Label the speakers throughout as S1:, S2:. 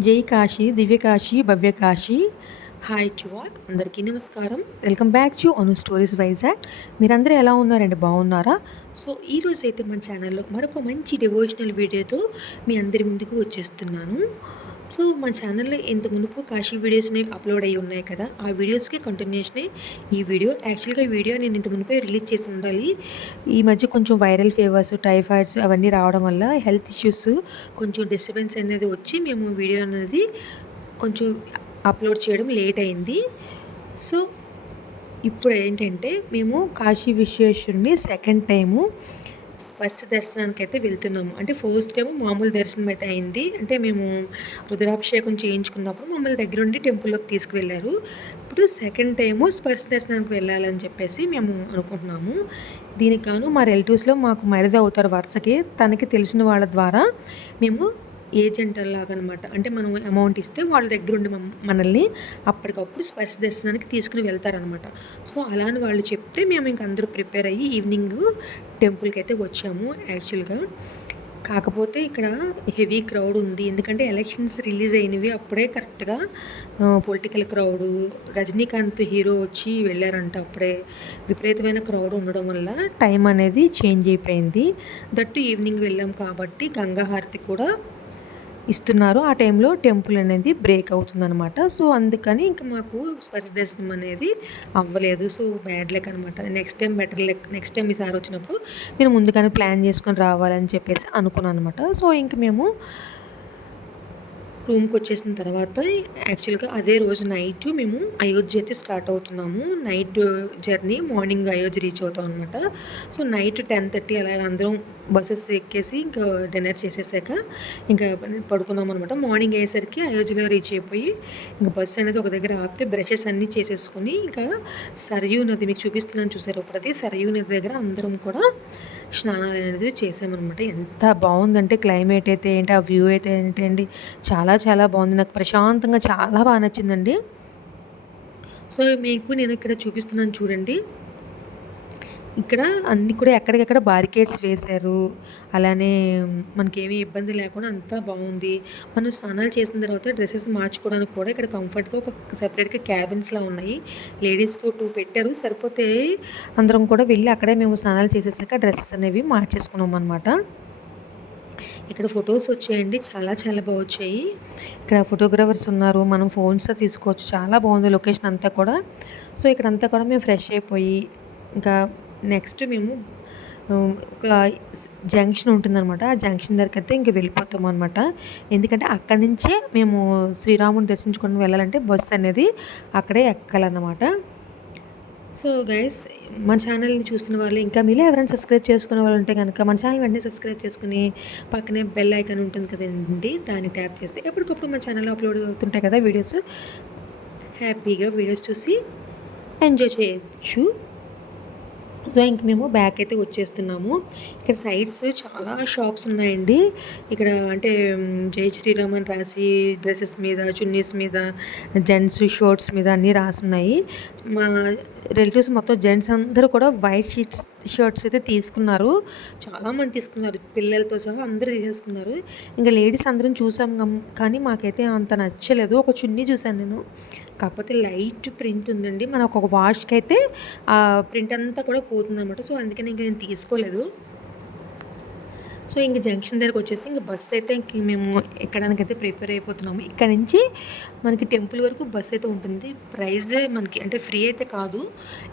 S1: జై కాశీ దివ్యకాశీ భవ్యకాశీ. హాయ్ టు ఆల్ అందరికీ నమస్కారం. Welcome back to Anu stories Vizag మీరందరూ ఎలా ఉన్నారండి? బాగున్నారా? సో ఈరోజు అయితే మన ఛానల్లో మరొక మంచి డివోషనల్ వీడియోతో మీ అందరి ముందుకు వచ్చేస్తున్నాను. సో మా ఛానల్లో ఇంత మునుపు కాశీ వీడియోస్ని అప్లోడ్ అయ్యి ఉన్నాయి కదా ఆ వీడియోస్కి కంటిన్యూషనే ఈ వీడియో యాక్చువల్గా వీడియో నేను ఇంత మునిపే రిలీజ్ చేసి ఉండాలి. ఈ మధ్య కొంచెం వైరల్ ఫీవర్స్ టైఫాయిడ్స్ అవన్నీ రావడం వల్ల హెల్త్ ఇష్యూస్ కొంచెం డిస్టర్బెన్స్ అనేది వచ్చి మేము వీడియో అనేది కొంచెం అప్లోడ్ చేయడం లేట్ అయింది. సో ఇప్పుడు ఏంటంటే మేము కాశీ విశ్వేశ్వరుని సెకండ్ టైము స్పర్శ దర్శనానికి అయితే వెళ్తున్నాము. అంటే ఫస్ట్ టైం మామూలు దర్శనం అయితే అయింది. అంటే మేము రుద్రాభిషేకం చేయించుకున్నప్పుడు మమ్మల్ని దగ్గరుండి టెంపుల్లోకి తీసుకువెళ్ళారు. ఇప్పుడు సెకండ్ టైము స్పర్శ దర్శనానికి వెళ్ళాలని చెప్పేసి మేము అనుకుంటున్నాము. దీనికి గాను మా రిలేటివ్స్లో మాకు మరిది అవుతారు వరుసకి. తనకి తెలిసిన వాళ్ళ ద్వారా మేము ఏజెంట్ లాగా అనమాట అంటే మనం అమౌంట్ ఇస్తే వాళ్ళ దగ్గర ఉండి మనల్ని అప్పటికప్పుడు స్పర్శ దర్శనానికి తీసుకుని వెళ్తారనమాట. సో అలా అని వాళ్ళు చెప్తే మేము ఇంక అందరూ ప్రిపేర్ అయ్యి ఈవినింగ్ టెంపుల్కి అయితే వచ్చాము యాక్చువల్గా. కాకపోతే ఇక్కడ హెవీ క్రౌడ్ ఉంది. ఎందుకంటే ఎలక్షన్స్ రిలీజ్ అయినవి అప్పుడే కరెక్ట్గా పొలిటికల్ క్రౌడు రజనీకాంత్ హీరో వచ్చి వెళ్ళారంట అప్పుడే. విపరీతమైన క్రౌడ్ ఉండడం వల్ల టైం అనేది చేంజ్ అయిపోయింది. దట్టు ఈవినింగ్ వెళ్ళాం కాబట్టి గంగా హారతి కూడా ఇస్తున్నారు. ఆ టైంలో టెంపుల్ అనేది బ్రేక్ అవుతుందనమాట సో అందుకని ఇంకా మాకు స్పర్శ దర్శనం అనేది అవ్వలేదు. సో బ్యాడ్ లెక్ అనమాట next time better luck next time ఈసారి వచ్చినప్పుడు నేను ముందుగానే ప్లాన్ చేసుకొని రావాలని చెప్పేసి అనుకున్నాను అనమాట సో ఇంక మేము రూమ్కి వచ్చేసిన తర్వాత యాక్చువల్గా అదే రోజు నైట్ మేము అయోధ్య అయితే స్టార్ట్ అవుతున్నాము. Night journey morning Ayodhya reach అవుతాం అనమాట సో నైట్ టెన్ థర్టీ అలాగే అందరం బస్సెస్ ఎక్కేసి ఇంకా డిన్నర్ చేసేసాక ఇంకా పడుకున్నాం అనమాట మార్నింగ్ అయ్యేసరికి అయోధ్యలో రీచ్ అయిపోయి ఇంకా బస్సు అనేది ఒక దగ్గర ఆపితే బ్రషెస్ అన్నీ చేసేసుకుని ఇంకా సరయూ నది మీకు చూపిస్తున్నాను చూసారు ఒకటి. సరయూ నది దగ్గర అందరం కూడా స్నానాలు అనేది చేసామన్నమాట. ఎంత బాగుందంటే క్లైమేట్ అయితే ఏంటి ఆ వ్యూ అయితే ఏంటండి చాలా చాలా బాగుంది. నాకు ప్రశాంతంగా చాలా బాగా నచ్చిందండి. సో మీకు నేను ఇక్కడ చూపిస్తున్నాను చూడండి. ఇక్కడ అన్ని కూడా ఎక్కడికెక్కడ బారికేడ్స్ వేశారు. అలానే మనకేమీ ఇబ్బంది లేకుండా అంతా బాగుంది. మనం స్నానాలు చేసిన తర్వాత డ్రెస్సెస్ మార్చుకోవడానికి కూడా ఇక్కడ కంఫర్ట్గా ఒక సెపరేట్గా క్యాబిన్స్లా ఉన్నాయి. లేడీస్కి టూ పెట్టారు. సరిపోతే అందరం కూడా వెళ్ళి అక్కడే మేము స్నానాలు చేసేసాక డ్రెస్సెస్ అనేవి మార్చేసుకున్నాం అనమాట ఇక్కడ ఫొటోస్ వచ్చాయండి. చాలా చాలా బాగా వచ్చాయి. ఇక్కడ ఫోటోగ్రాఫర్స్ ఉన్నారు. మనం ఫోన్స్తో తీసుకోవచ్చు. చాలా బాగుంది లొకేషన్ అంతా కూడా. సో ఇక్కడ అంతా కూడా మేము ఫ్రెష్ అయిపోయి ఇంకా నెక్స్ట్ మేము ఒక జంక్షన్ ఉంటుందన్నమాట. ఆ జంక్షన్ దగ్గరికి అయితే ఇంక వెళ్ళిపోతాం అనమాట ఎందుకంటే అక్కడి నుంచే మేము శ్రీరాముని దర్శించుకొని వెళ్ళాలంటే బస్సు అనేది అక్కడే ఎక్కాలన్నమాట. సో గైస్ మన ఛానల్ని చూస్తున్న వాళ్ళు ఇంకా మీలో ఎవరైనా సబ్స్క్రైబ్ చేసుకునే వాళ్ళు ఉంటే కనుక మన ఛానల్ వెంటనే సబ్స్క్రైబ్ చేసుకుని పక్కనే బెల్ ఐకాన్ ఉంటుంది కదండి దాన్ని ట్యాప్ చేస్తే ఎప్పటికప్పుడు మన ఛానల్లో అప్లోడ్ అవుతుంటాయి కదా వీడియోస్ హ్యాపీగా వీడియోస్ చూసి ఎంజాయ్ చేయొచ్చు. సో ఇంక మేము బ్యాక్ అయితే వచ్చేస్తున్నాము. ఇక్కడ సైడ్స్ చాలా షాప్స్ ఉన్నాయండి. ఇక్కడ అంటే జై శ్రీరామ్ అని రాసి డ్రెస్సెస్ మీద చున్నీస్ మీద జెంట్స్ షర్ట్స్ మీద అన్నీ రాసి ఉన్నాయి మా రిలేటివ్స్ మొత్తం జెంట్స్ అందరూ కూడా వైట్ షీట్స్ షర్ట్స్ అయితే తీసుకున్నారు. చాలామంది తీసుకున్నారు. పిల్లలతో సహా అందరూ తీసేసుకున్నారు. ఇంకా లేడీస్ అందరం చూసాం కానీ మాకైతే అంత నచ్చలేదు. ఒక చున్నీ చూసాను నేను. కాకపోతే లైట్ ప్రింట్ ఉందండి. మనం ఒక వాష్కి అయితే ఆ ప్రింట్ అంతా కూడా పోతుందన్నమాట. సో అందుకని ఇంకా నేను తీసుకోలేదు. సో ఇంక జంక్షన్ దగ్గరకు వచ్చేసి ఇంక బస్ అయితే ఇంక మేము ఎక్కడానికైతే ప్రిపేర్ అయిపోతున్నాము ఇక్కడ నుంచి మనకి టెంపుల్ వరకు బస్ అయితే ఉంటుంది. ప్రైస్ మనకి అంటే ఫ్రీ అయితే కాదు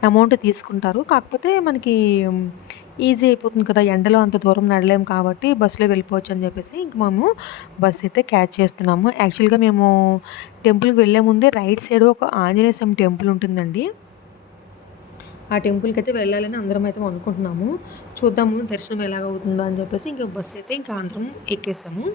S1: అమౌంట్ తీసుకుంటారు. కాకపోతే మనకి ఈజీ అయిపోతుంది కదా ఎండలో అంత దూరం నడలేము కాబట్టి బస్సులో వెళ్ళిపోవచ్చు అని చెప్పేసి ఇంక మేము బస్ అయితే క్యాచ్ చేస్తున్నాము. యాక్చువల్గా మేము టెంపుల్కి వెళ్ళే ముందే రైట్ సైడ్ ఒక ఆంజనేయ స్వామి టెంపుల్ ఉంటుందండి. ఆ టెంపుల్కి అయితే వెళ్ళాలని అందరం అయితే అనుకుంటున్నాము. చూద్దాము దర్శనం ఎలాగవుతుందో అని చెప్పేసి ఇంకా బస్సు అయితే ఇంకా అందరం ఎక్కేసాము.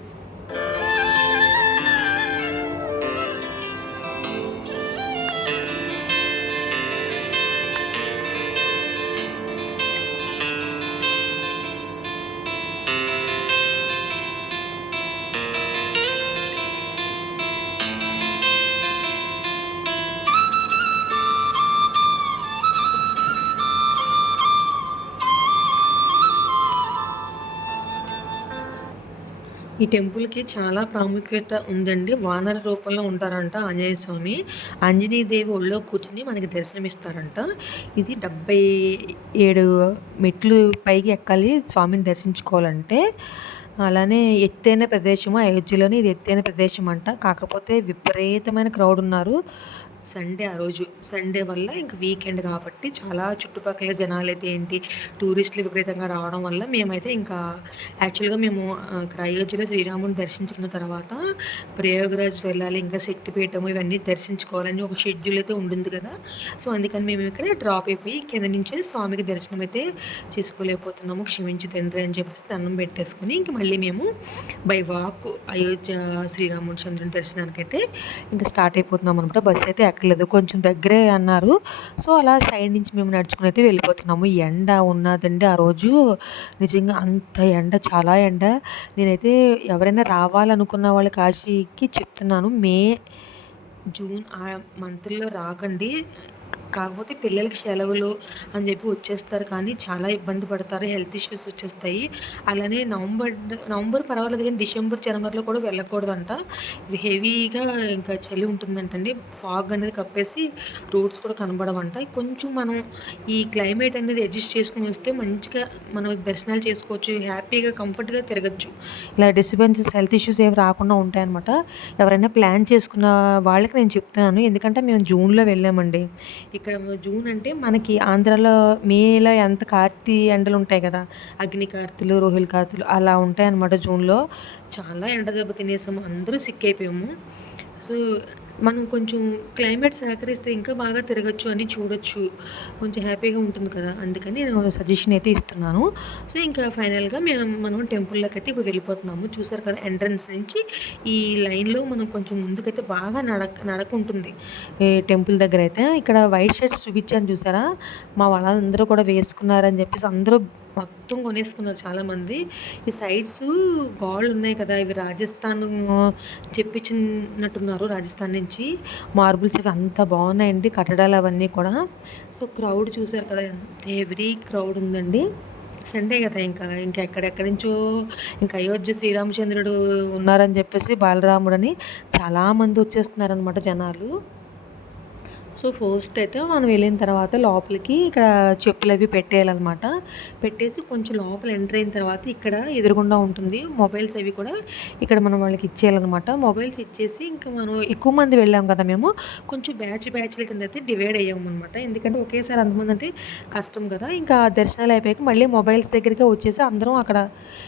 S1: ఈ టెంపుల్‌కి చాలా ప్రాముఖ్యత ఉందండి. వానర రూపంలో ఉంటారంట ఆంజనేయ స్వామి. ఆంజనేయ దేవి ఒళ్ళో కూర్చుని మనకి దర్శనమిస్తారంట. ఇది 77 మెట్లు పైకి ఎక్కాలి స్వామిని దర్శించుకోవాలంటే. అలానే ఎత్తైన ప్రదేశము అయోధ్యలోని ఇది ఎత్తైన ప్రదేశం అంట. కాకపోతే విపరీతమైన క్రౌడ్ ఉన్నారు. సండే ఆ రోజు. సండే వల్ల ఇంకా వీకెండ్ కాబట్టి చాలా చుట్టుపక్కల జనాలు అయితే ఏంటి టూరిస్టులు విపరీతంగా రావడం వల్ల మేమైతే ఇంకా యాక్చువల్‌గా మేము ఇక్కడ అయోధ్యలో శ్రీరాముడిని దర్శించుకున్న తర్వాత ప్రయోగరాజ్ వెళ్ళాలి. ఇంకా శక్తిపీఠము ఇవన్నీ దర్శించుకోవాలని ఒక షెడ్యూల్ అయితే ఉండింది కదా! సో, అందుకని మేము ఇక్కడ డ్రాప్ అయిపోయి కింద నుంచే స్వామికి దర్శనం అయితే చేసుకోలేకపోతున్నాము. క్షమించి తండ్రి అని చెప్పేసి దండం పెట్టేసుకొని ఇంక మళ్ళీ మేము బై వాక్ అయోధ్య శ్రీరామచంద్రుని దర్శనానికైతే ఇంకా స్టార్ట్ అయిపోతున్నాం అనమాట. బస్సు అయితే ఎక్కలేదు. కొంచెం దగ్గరే అన్నారు. సో, అలా సైడ్ నుంచి మేము నడుచుకుని అయితే వెళ్ళిపోతున్నాము. ఎండ ఉన్నదండి ఆ రోజు. నిజంగా అంత ఎండ చాలా ఎండ. నేనైతే ఎవరైనా రావాలనుకున్న వాళ్ళు కాశీకి చెప్తున్నాను. మే, జూన్ ఆ మంత్‌ల్లో రాకండి. కాకపోతే పిల్లలకి సెలవులు అని చెప్పి వచ్చేస్తారు కానీ చాలా ఇబ్బంది పడతారు. హెల్త్ ఇష్యూస్ వచ్చేస్తాయి. అలానే నవంబర్ నవంబర్ పర్వాలేదు కానీ డిసెంబర్, జనవరిలో కూడా వెళ్ళకూడదంట. హెవీగా ఇంకా చలి ఉంటుందంటండి. ఫాగ్ అనేది కప్పేసి రోడ్స్ కూడా కనబడవంట. కొంచెం మనం ఈ క్లైమేట్ అనేది అడ్జస్ట్ చేసుకుని వస్తే మంచిగా మనం దర్శనాలు చేసుకోవచ్చు. హ్యాపీగా, కంఫర్ట్‌గా తిరగొచ్చు. ఇలా డిస్టర్బెన్సెస్ హెల్త్ ఇష్యూస్ ఏవి రాకుండా ఉంటాయన్నమాట. ఎవరైనా ప్లాన్ చేసుకున్న వాళ్ళకి నేను చెప్తున్నాను. ఎందుకంటే మేము జూన్‌లో వెళ్ళామండి. ఇక్కడ జూన్ అంటే మనకి ఆంధ్రాలో మేలో ఎంత కార్తీ ఎండలు ఉంటాయి కదా! అగ్ని కార్తీలు, రోహిల్ కార్తీలు అలా ఉంటాయి అన్నమాట జూన్‌లో. చాలా ఎండ దెబ్బ తినేసాము. అందరూ సిక్ అయిపోయాము. సో, మనం కొంచెం క్లైమేట్ సహకరిస్తే ఇంకా బాగా తిరగొచ్చు అని చూడొచ్చు. కొంచెం హ్యాపీగా ఉంటుంది కదా! అందుకని నేను సజెషన్ అయితే ఇస్తున్నాను. సో, ఇంకా ఫైనల్‌గా మేము మనం టెంపుల్లోకి అయితే ఇప్పుడు వెళ్ళిపోతున్నాము. చూసారు కదా! ఎంట్రన్స్ నుంచి ఈ లైన్‌లో మనం కొంచెం ముందుకైతే బాగా నడక నడక ఉంటుంది. ఈ టెంపుల్ అయితే ఇక్కడ వైట్ షర్ట్స్ చూపించాను చూసారా? మా వాళ్ళందరూ కూడా వేసుకున్నారని చెప్పేసి అందరూ మొత్తం కొనేసుకున్నారు చాలామంది. ఈ సైడ్స్ గోడలు ఉన్నాయి కదా! ఇవి రాజస్థాన్ చెప్పించినట్టున్నారు రాజస్థాన్ నుంచి. మార్బుల్స్ అవి అంత బాగున్నాయండి కట్టడాలు అవన్నీ కూడా. సో, క్రౌడ్ చూశారు కదా! ఎంత ఎవరీ క్రౌడ్ ఉందండి. సండే కదా! ఇంకా ఇంకా ఎక్కడెక్కడి నుంచో ఇంకా అయోధ్య శ్రీరామచంద్రుడు ఉన్నారని చెప్పేసి బాలరాముడని చాలామంది వచ్చేస్తున్నారనమాట జనాలు. సో, ఫస్ట్ అయితే మనం వెళ్ళిన తర్వాత లోపలికి ఇక్కడ చెప్పులు అవి పెట్టేయాలనమాట. పెట్టేసి కొంచెం లోపల ఎంటర్ అయిన తర్వాత ఇక్కడ ఎదురుగుండా ఉంటుంది. మొబైల్స్ అవి కూడా ఇక్కడ మనం వాళ్ళకి ఇచ్చేయాలన్నమాట మొబైల్స్ ఇచ్చేసి ఇంకా మనం ఎక్కువ మంది వెళ్ళాం కదా మేము. కొంచెం బ్యాచ్ బ్యాచ్‌ల కింద అయితే డివైడ్ అయ్యామనమాట. ఎందుకంటే ఒకేసారి అంతమంది అంటే కష్టం కదా! ఇంకా దర్శనాలు అయిపోయాక మళ్ళీ మొబైల్స్ దగ్గరికి వచ్చేసి అందరం అక్కడ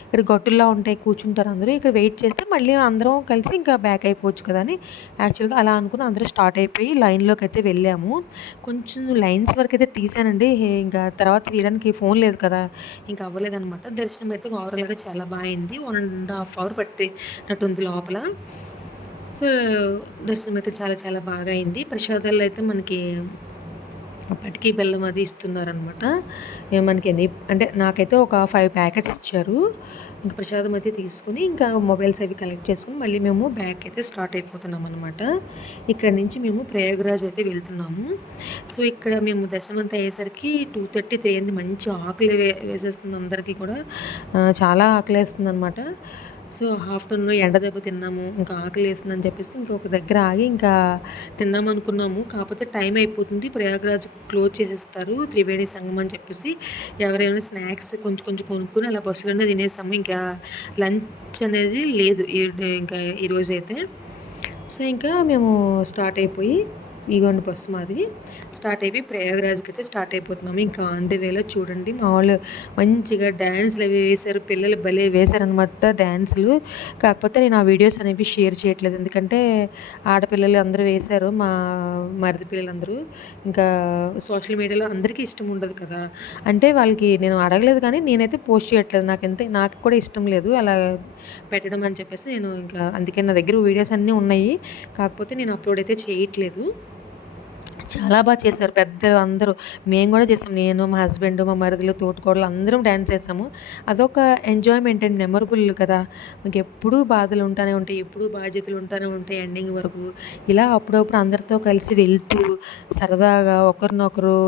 S1: ఇక్కడ గట్టుల్లో ఉంటాయి కూర్చుంటారు అందరూ. ఇక్కడ వెయిట్ చేస్తే మళ్ళీ అందరం కలిసి ఇంకా బ్యాక్ అయిపోవచ్చు కదా! అని యాక్చువల్‌గా అలా అనుకుని అందరూ స్టార్ట్ అయిపోయి లైన్‌లోకి అయితే వెళ్ళి వెళ్ళాము. కొంచెం లైన్స్ వరకు అయితే తీసానండి ఇంకా తర్వాత తీయడానికి ఫోన్ లేదు కదా! ఇంక అవ్వలేదనమాట. దర్శనం అయితే ఓవరాల్‌గా చాలా బాగా అయింది. 1 ½ అవర్ పట్టినట్టుంది లోపల. సో, దర్శనం అయితే చాలా చాలా బాగా అయింది. ప్రసాదాలు అయితే మనకి అప్పటికీ బెల్లం అది ఇస్తున్నారనమాట. మనకి ఎన్ని అంటే నాకైతే ఒక ఫైవ్ ప్యాకెట్స్ ఇచ్చారు. ఇంకా ప్రసాదం అయితే తీసుకుని ఇంకా మొబైల్స్ అవి కలెక్ట్ చేసుకుని మళ్ళీ మేము బ్యాక్ అయితే స్టార్ట్ అయిపోతున్నాం అనమాట ఇక్కడ నుంచి మేము ప్రయాగరాజ్ అయితే వెళ్తున్నాము. సో, ఇక్కడ మేము దర్శనం అంతా అయ్యేసరికి 2:30, 3 అయింది. మంచి ఆకలి వే వేసేస్తుంది అందరికీ కూడా. చాలా ఆకలి వేస్తుంది ఆకలేస్తుందనమాట. సో, ఆఫ్టర్‌నూన్ ఎండ దెబ్బ తిన్నాము. ఇంకా ఆకలి వేస్తుందని చెప్పేసి ఇంకొక దగ్గర ఆగి ఇంకా తిందాం అనుకున్నాము. కాకపోతే టైం అయిపోతుంది. ప్రయాగరాజ్ క్లోజ్ చేసేస్తారు. త్రివేణి సంఘం అని చెప్పేసి ఎవరైనా స్నాక్స్ కొంచెం కొంచెం కొనుక్కొని అలా బస్సులోనే తినేసాము. ఇంకా లంచ్ అనేది లేదు. ఈ డే ఇంకా ఈరోజైతే. సో, ఇంకా మేము స్టార్ట్ అయిపోయి ఇగోండి బస్సు మాది. స్టార్ట్ అయిపోయి ప్రయాగరాజ్‌కి అయితే స్టార్ట్ అయిపోతున్నాము. ఇంకా ఆన్ చూడండి మా వాళ్ళు మంచిగా డ్యాన్స్లు అవి వేశారు. పిల్లలు భలే వేశారనమాట డ్యాన్స్లు కాకపోతే నేను ఆ వీడియోస్ అనేవి షేర్ చేయట్లేదు. ఎందుకంటే ఆడపిల్లలు అందరూ వేశారు. మా మరిది పిల్లలందరూ. ఇంకా సోషల్ మీడియాలో అందరికీ ఇష్టం ఉండదు కదా! అంటే వాళ్ళకి నేను అడగలేదు కానీ నేనైతే పోస్ట్ చేయట్లేదు. నాకు ఎంత నాకు కూడా ఇష్టం లేదు అలా పెట్టడం అని చెప్పేసి నేను ఇంకా అందుకే నా దగ్గర వీడియోస్ అన్నీ ఉన్నాయి. కాకపోతే నేను అప్లోడ్ అయితే చేయట్లేదు. చాలా బాగా చేశారు. పెద్దలు అందరూ. మేము కూడా చేసాం. నేను మా హస్బెండ్ మా మరిదిలు తోటకోడలు అందరం డ్యాన్స్ చేసాము. అదొక ఎంజాయ్మెంట్ అండ్ మెమరబుల్ కదా. మీకు ఎప్పుడూ బాధలు ఉంటానే ఉంటాయి. ఎప్పుడూ బాధ్యతలు ఉంటానే ఉంటాయి ఎండింగ్ వరకు. ఇలా అప్పుడప్పుడు అందరితో కలిసి వెళ్తూ సరదాగా ఒకరినొకరు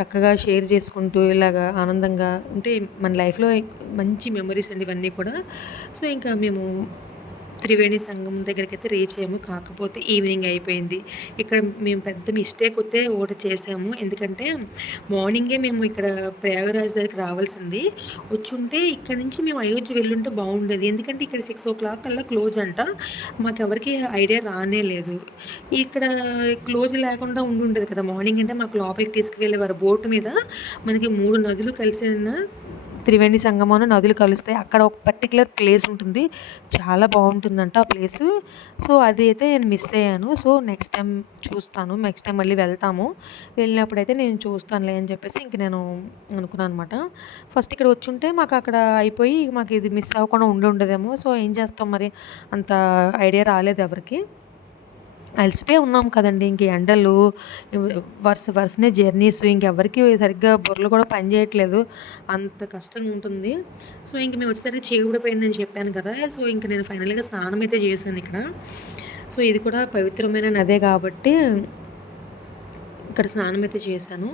S1: చక్కగా షేర్ చేసుకుంటూ ఇలాగా ఆనందంగా ఉంటే మన లైఫ్లో మంచి మెమరీస్ అండి ఇవన్నీ కూడా. సో ఇంకా మేము త్రివేణి సంఘం దగ్గరికి అయితే రీచ్ అయ్యాము. కాకపోతే ఈవినింగ్ అయిపోయింది. ఇక్కడ మేము పెద్ద మిస్టేక్ అయితే ఓట చేసాము ఎందుకంటే మార్నింగే మేము ఇక్కడ ప్రయాగరాజ్ దగ్గరికి రావాల్సింది. వచ్చుంటే ఇక్కడ నుంచి మేము అయోధ్య వెళ్ళుంటే బాగుండేది. ఎందుకంటే ఇక్కడ సిక్స్ ఓ క్లాక్ కల్లా క్లోజ్ అంట. మాకెవరికి ఐడియా రానే లేదు. ఇక్కడ క్లోజ్ లేకుండా ఉండి ఉండేది కదా. మార్నింగ్ అంటే మాకు లోపలికి తీసుకువెళ్ళేవారు. బోట్ మీద మనకి మూడు నదులు కలిసిన త్రివేణి సంగమం నదులు కలుస్తాయి. అక్కడ ఒక పర్టికులర్ ప్లేస్ ఉంటుంది. చాలా బాగుంటుందంట ఆ ప్లేస్ సో అది అయితే నేను మిస్ అయ్యాను. సో నెక్స్ట్ టైం చూస్తాను. నెక్స్ట్ టైం మళ్ళీ వెళ్తాము. వెళ్ళినప్పుడు అయితే నేను చూస్తానులే అని చెప్పేసి ఇంక నేను అనుకున్నాను అనమాట ఫస్ట్ ఇక్కడ వచ్చుంటే మాకు అక్కడ అయిపోయి మాకు ఇది మిస్ అవ్వకుండా ఉండి ఉండదేమో. సో ఏం చేస్తాం మరి? అంత ఐడియా రాలేదు ఎవరికి. అలసిపోయి ఉన్నాం కదండి. ఇంక ఎండలు వరుస వరుసనే జర్నీస్ ఇంకెవరికి సరిగ్గా బుర్రలు కూడా పనిచేయట్లేదు అంత కష్టంగా ఉంటుంది. సో ఇంక మేము వచ్చేసరికి చీకపడిపోయిందని చెప్పాను కదా. సో ఇంక నేను ఫైనల్గా స్నానం అయితే చేశాను ఇక్కడ. సో ఇది కూడా పవిత్రమైన నదే కాబట్టి ఇక్కడ స్నానం అయితే చేశాను.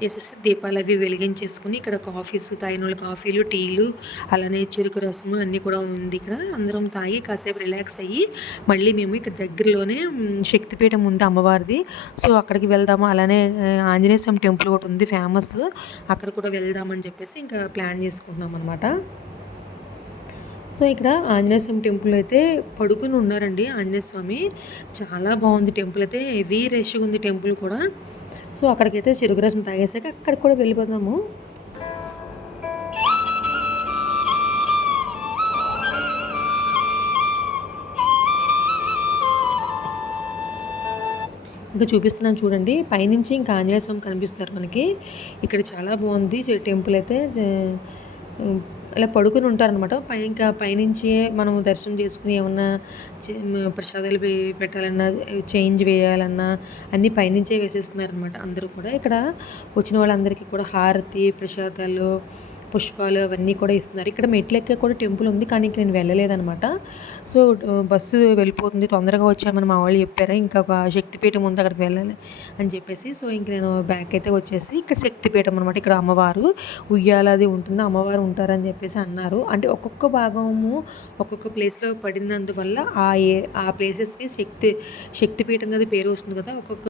S1: చేసేసి దీపాలు అవి వెలిగించేసుకుని ఇక్కడ కాఫీస్ తాగిన కాఫీలు టీలు అలానే చెరుకు రసము అన్నీ కూడా ఉంది ఇక్కడ. అందరం తాగి కాసేపు రిలాక్స్ అయ్యి మళ్ళీ మేము ఇక్కడ దగ్గరలోనే శక్తిపీఠం ఉంది అమ్మవారిది. సో అక్కడికి వెళ్దాము? అలానే ఆంజనేయ స్వామి టెంపుల్ ఒకటి ఉంది ఫేమస్. అక్కడ కూడా వెళ్దామని చెప్పేసి ఇంకా ప్లాన్ చేసుకుంటున్నాం అనమాట సో ఇక్కడ ఆంజనేయ స్వామి టెంపుల్ అయితే పడుకుని ఉన్నారండి ఆంజనేయ స్వామి. చాలా బాగుంది టెంపుల్ అయితే. హెవీ రష్గా ఉంది టెంపుల్ కూడా. సో అక్కడికైతే చెరుకు రసం తాగేసాక అక్కడికి కూడా వెళ్ళిపోదాము. ఇంకా చూపిస్తున్నాను చూడండి. పైనుంచి ఇంకా ఆంజనేయ స్వామి కనిపిస్తారు మనకి. ఇక్కడ చాలా బాగుంది. టెంపుల్ అయితే ఇలా పడుకుని ఉంటారనమాట పై ఇంకా పైనుంచి మనం దర్శనం చేసుకుని ఏమన్నా చే- ప్రసాదాలు పెట్టాలన్నా చేంజ్ వేయాలన్నా అన్నీ పైనుంచే వేసేస్తున్నారనమాట అందరూ కూడా. ఇక్కడ వచ్చిన వాళ్ళందరికీ కూడా హారతి ప్రసాదాలు పుష్పాలు అవన్నీ కూడా ఇస్తున్నారు. ఇక్కడ మెట్లెక్క కూడా టెంపుల్ ఉంది కానీ ఇక్కడ నేను వెళ్ళలేదనమాట సో బస్సు వెళ్ళిపోతుంది తొందరగా వచ్చామని మా వాళ్ళు చెప్పారు. ఇంకా ఒక శక్తిపీఠం ఉంది అక్కడికి వెళ్ళాలి అని చెప్పేసి. సో ఇంక నేను బ్యాక్ అయితే వచ్చేసి ఇక్కడ శక్తిపీఠం అనమాట ఇక్కడ అమ్మవారు ఉయ్యాలది ఉంటుంది అమ్మవారు ఉంటారని చెప్పేసి అన్నారు. అంటే ఒక్కొక్క భాగము ఒక్కొక్క ప్లేస్లో పడినందువల్ల ఆ ఏ ఆ ప్లేసెస్కి శక్తి శక్తిపీఠం కదా పేరు వస్తుంది కదా ఒక్కొక్క